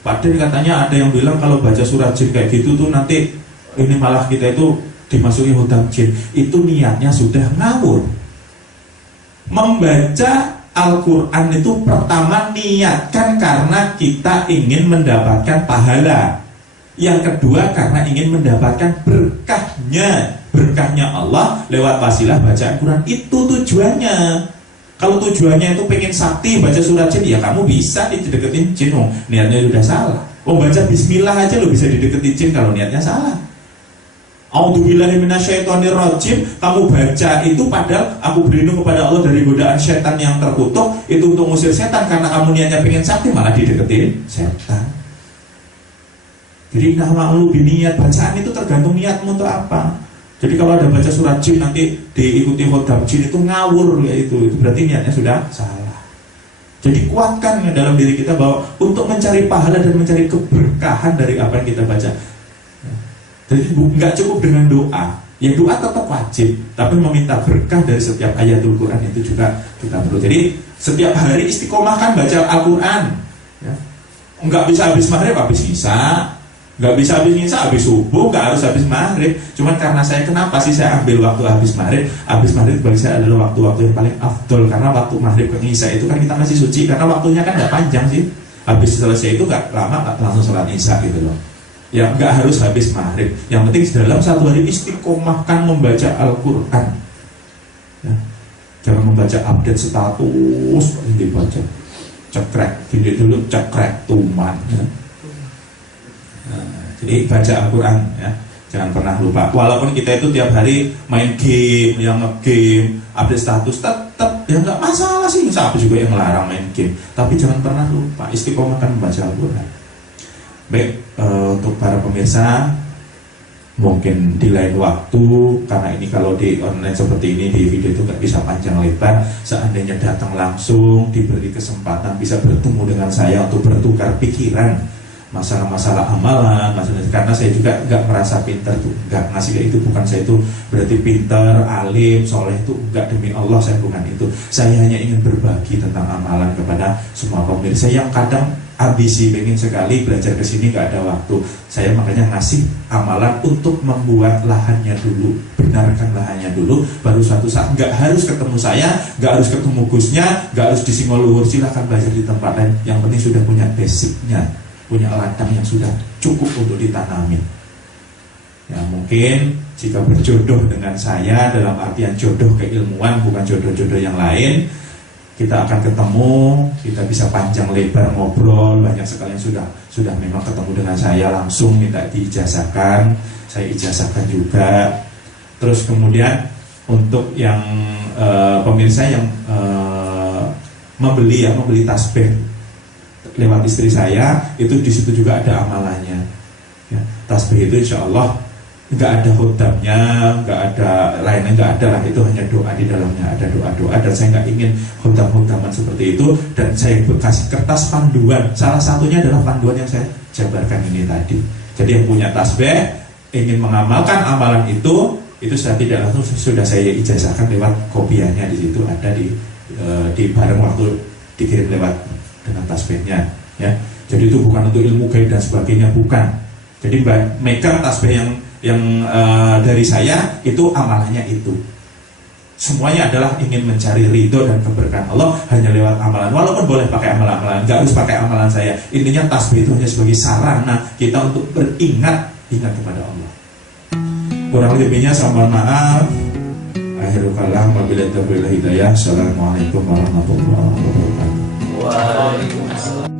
Pak Den katanya ada yang bilang kalau baca surat jin kayak gitu tuh nanti ini malah kita itu dimasuki hutang jin. Itu niatnya sudah ngawur. Membaca Al-Quran itu pertama niatkan karena kita ingin mendapatkan pahala. Yang kedua karena ingin mendapatkan berkahnya Allah lewat wasilah bacaan Quran. Itu tujuannya. Kalau tujuannya itu pengen sakti baca surat jin, ya kamu bisa dideketin jin. Niatnya sudah salah. Baca bismillah aja lo bisa dideketin jin kalau niatnya salah. A'udzubillahi minasyaitonirrajim, kamu baca itu padahal aku berlindung kepada Allah dari godaan setan yang terkutuk, itu untuk ngusir setan, karena kamu niatnya pengen sakti malah dideketin setan. Jadi malu biniat, bacaan itu tergantung niatmu untuk apa. Jadi kalau ada baca surat jin nanti diikuti khodam jin itu ngawur ya, itu berarti niatnya sudah salah. Jadi kuatkan dalam diri kita bahwa untuk mencari pahala dan mencari keberkahan dari apa yang kita baca. Jadi nggak cukup dengan doa, ya doa tetap wajib, tapi meminta berkah dari setiap ayatul Quran itu juga kita perlu. Jadi setiap hari istiqomahkan baca Al-Quran ya. Nggak bisa habis maghrib, habis isya. Nggak bisa habis isya, habis subuh. Nggak harus habis maghrib. Cuman karena kenapa sih saya ambil waktu habis maghrib? Habis maghrib bagi saya adalah waktu-waktu yang paling afdol, karena waktu maghrib ke isya itu kan kita masih suci, karena waktunya kan nggak panjang sih. Habis selesai itu nggak lama, langsung sholat isya gitu loh. Ya nggak harus habis maghrib. Yang penting dalam 1 hari istiqomahkan membaca Al-Quran ya. Jangan membaca update status yang dibaca. Cekrek, video dulu cekrek tuman. Ya. Nah, jadi baca Al-Quran ya. Jangan pernah lupa. Walaupun kita itu tiap hari main game, yang nge-game, update status, tetap ya nggak masalah sih. Siapa juga yang melarang main game. Tapi jangan pernah lupa istiqomahkan membaca Al-Quran. Baik, untuk para pemirsa, mungkin di lain waktu, karena ini kalau di online seperti ini, di video itu nggak bisa panjang lebar. Seandainya datang langsung, diberi kesempatan bisa bertemu dengan saya untuk bertukar pikiran masalah-masalah amalan, karena saya juga nggak merasa pintar tuh, nggak ngasih kayak itu, bukan saya itu berarti pintar, alim, soleh itu nggak, demi Allah saya bukan itu. Saya hanya ingin berbagi tentang amalan kepada semua pemirsa yang kadang ambisi pengen sekali belajar ke sini nggak ada waktu. Saya makanya ngasih amalan untuk membuat lahannya dulu, benarkan lahannya dulu, baru suatu saat nggak harus ketemu saya, nggak harus ketemu Gusnya, nggak harus di Singoluhur, silahkan belajar di tempat lain. Yang penting sudah punya basicnya, punya ladang yang sudah cukup untuk ditanami. Ya mungkin jika berjodoh dengan saya, dalam artian jodoh keilmuan, bukan jodoh-jodoh yang lain, kita akan ketemu, kita bisa panjang lebar ngobrol, banyak sekali yang sudah memang ketemu dengan saya langsung minta diijazahkan, saya ijazahkan juga. Terus kemudian untuk yang pemirsa yang membeli tasbih lewat istri saya, itu di situ juga ada amalannya. Ya, tasbih itu insya Allah nggak ada khutbahnya, nggak ada lainnya, nggak ada lah, itu hanya doa di dalamnya, ada doa-doa, dan saya nggak ingin khutbah-khutbahan seperti itu. Dan saya kasih kertas panduan, salah satunya adalah panduan yang saya jabarkan ini tadi. Jadi yang punya tasbih ingin mengamalkan amalan itu sudah tidak langsung sudah saya ijazahkan lewat kopiannya, di situ ada di bareng waktu dikirim lewat dengan tasbihnya ya. Jadi itu bukan untuk ilmu gaib dan sebagainya, bukan. Jadi maker tasbih yang dari saya itu amalannya itu semuanya adalah ingin mencari ridho dan keberkahan Allah hanya lewat amalan. Walaupun boleh pakai amalan-amalan, nggak harus pakai amalan saya. Intinya tasbih itu hanya sebagai sarana kita untuk ingat kepada Allah. Kurang lebihnya saya mohon maaf. Akhirul kalam, wabillahi taufiq wal hidayah. Assalamualaikum warahmatullahi wabarakatuh. Waalaikumsalam.